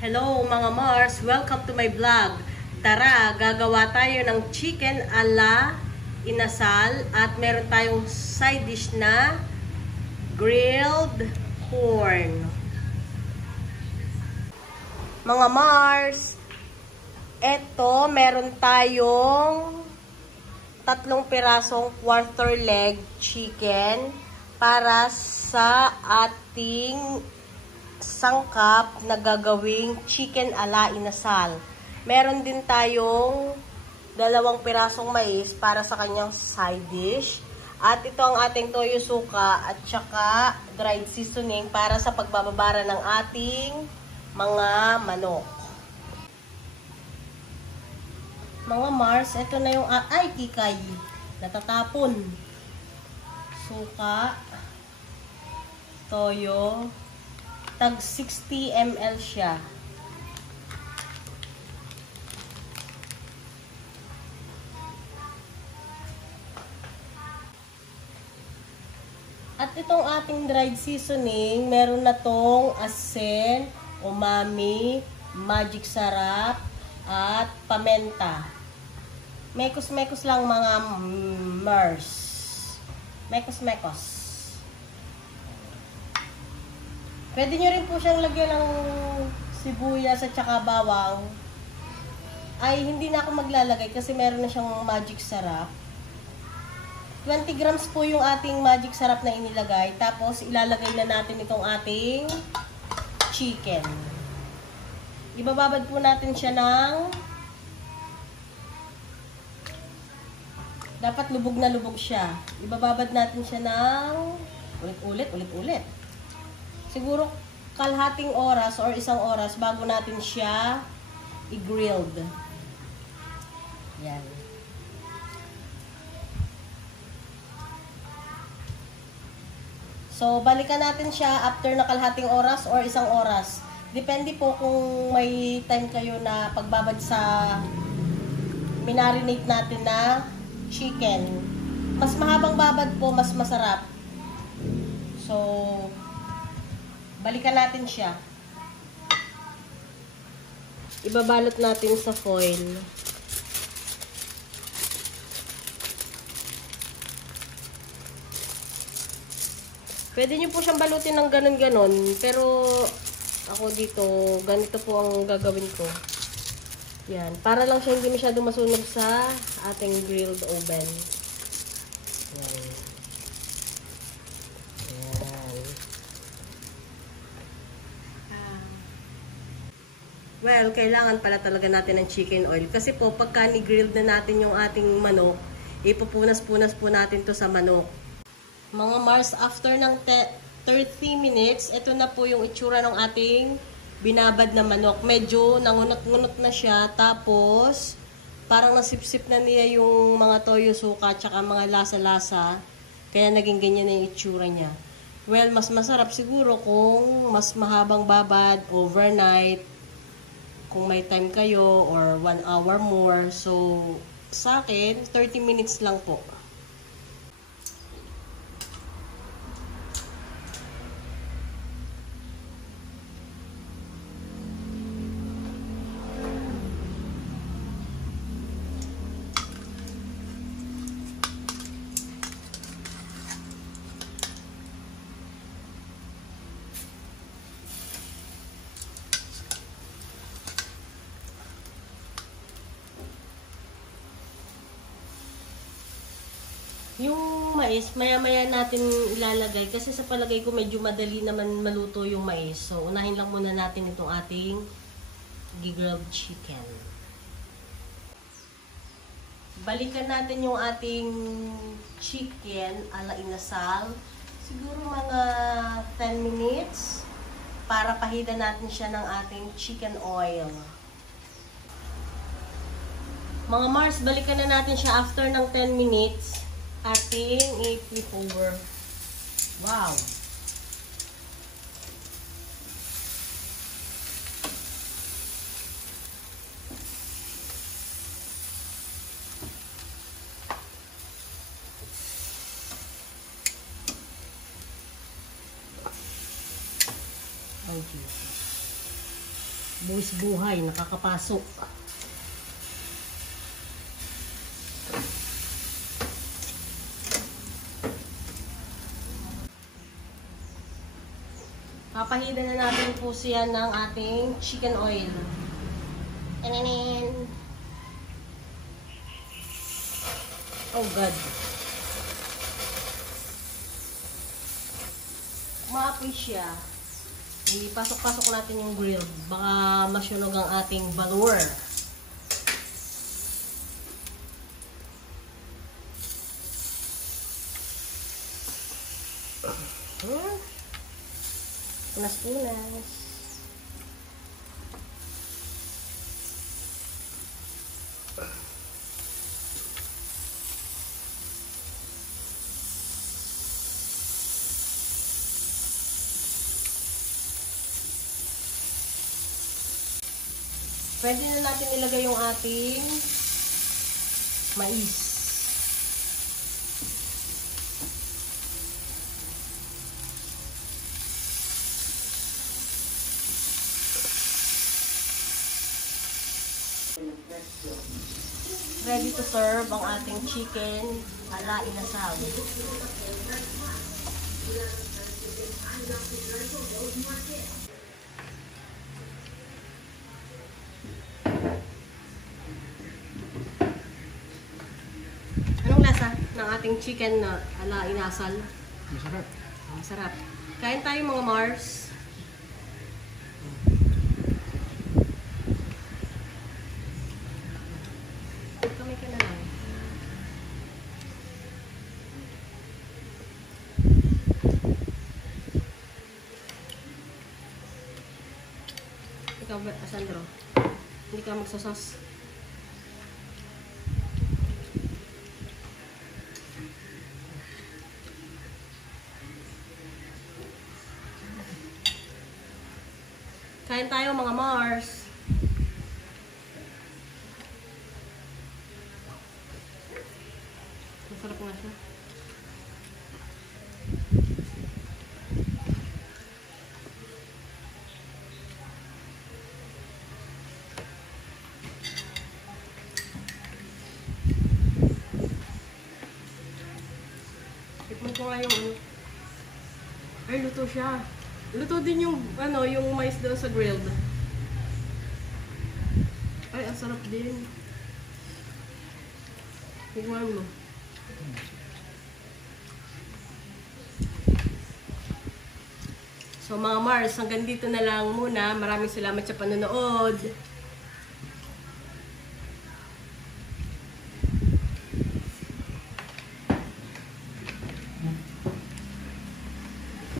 Hello mga Mars! Welcome to my vlog. Tara, gagawa tayo ng chicken ala inasal at meron tayong side dish na grilled corn. Mga Mars, eto meron tayong 3 pirasong quarter leg chicken para sa ating sangkap na gagawing chicken ala inasal. Meron din tayong 2 pirasong mais para sa kanyang side dish. At ito ang ating toyo suka at saka dried seasoning para sa pagbababara ng ating mga manok. Mga Mars, ito na yung kikay. Natatapon. Suka, toyo, tag 60 ml siya. At itong ating dried seasoning, meron na tong asin, umami, magic sarap, at pamenta. Mekos-mekos lang mga Mars. Mekos-mekos. Pwede nyo rin po siyang lagyan ng sibuyas at saka bawang. Ay, hindi na ako maglalagay kasi meron na siyang magic sarap. 20 grams po yung ating magic sarap na inilagay. Tapos, ilalagay na natin itong ating chicken. Ibababad po natin siya ng dapat lubog na lubog siya. Ibababad natin siya ng ulit-ulit. Siguro kalahating oras or 1 oras bago natin siya i-grilled. Yan. So, balikan natin siya after na kalahating oras or 1 oras. Depende po kung may time kayo na pagbabad sa minarinate natin na chicken. Mas mahabang babad po, mas masarap. So, balikan natin siya. Ibabalot natin sa foil. Pwede nyo po siyang balutin ng ganon-ganon. Pero, ako dito, ganito po ang gagawin ko. Yan. Para lang siya hindi masyado masunog sa ating grilled oven. Yan. Well, kailangan pala talaga natin ng chicken oil. Kasi po, pagka ni-grilled na natin yung ating manok, ipupunas-punas po natin to sa manok. Mga Mars, after ng 30 minutes, ito na po yung itsura ng ating binabad na manok. Medyo nangunot-ngunot na siya. Tapos, parang nasipsip na niya yung mga toyo suka at mga lasa-lasa. Kaya naging ganyan na yung itsura niya. Well, mas masarap siguro kung mas mahabang babad, overnight, kung may time kayo, or 1 hour more. So, sa akin, 30 minutes lang po. Yung mais, maya-maya natin ilalagay kasi sa palagay ko medyo madali naman maluto yung mais. So, unahin lang muna natin itong ating grilled chicken. Balikan natin yung ating chicken ala inasal. Siguro mga 10 minutes para pahida natin siya ng ating chicken oil. Mga Mars, balikan na natin siya after ng 10 minutes. Ating i-flip over. Wow! Oh, Jesus. Buwis buhay, nakakapasok. Papahida na natin po siya ng ating chicken oil. Aninin. Oh God. Maapoy siya. Ipasok-pasok natin yung grill. Baka masunog ang ating balur. Punas-punas. Pwede na natin ilagay yung ating mais. Ready to serve ang ating chicken ala inasal. Anong lasa ng ating chicken na ala inasal? Masarap. Masarap. Kain tayo mga Mars. Kamay ka na lang. Ikaw ba, Sandro? Hindi ka magsasas. Kain tayo mga Mars. Masarap nga siya. Tikman ko nga yung ano. Ay, luto siya. Luto din yung ano, yung mais doon sa grilled. Ay, ang sarap din. Tignan mo. So mga Mars, hanggang dito na lang muna. Maraming salamat sa panonood.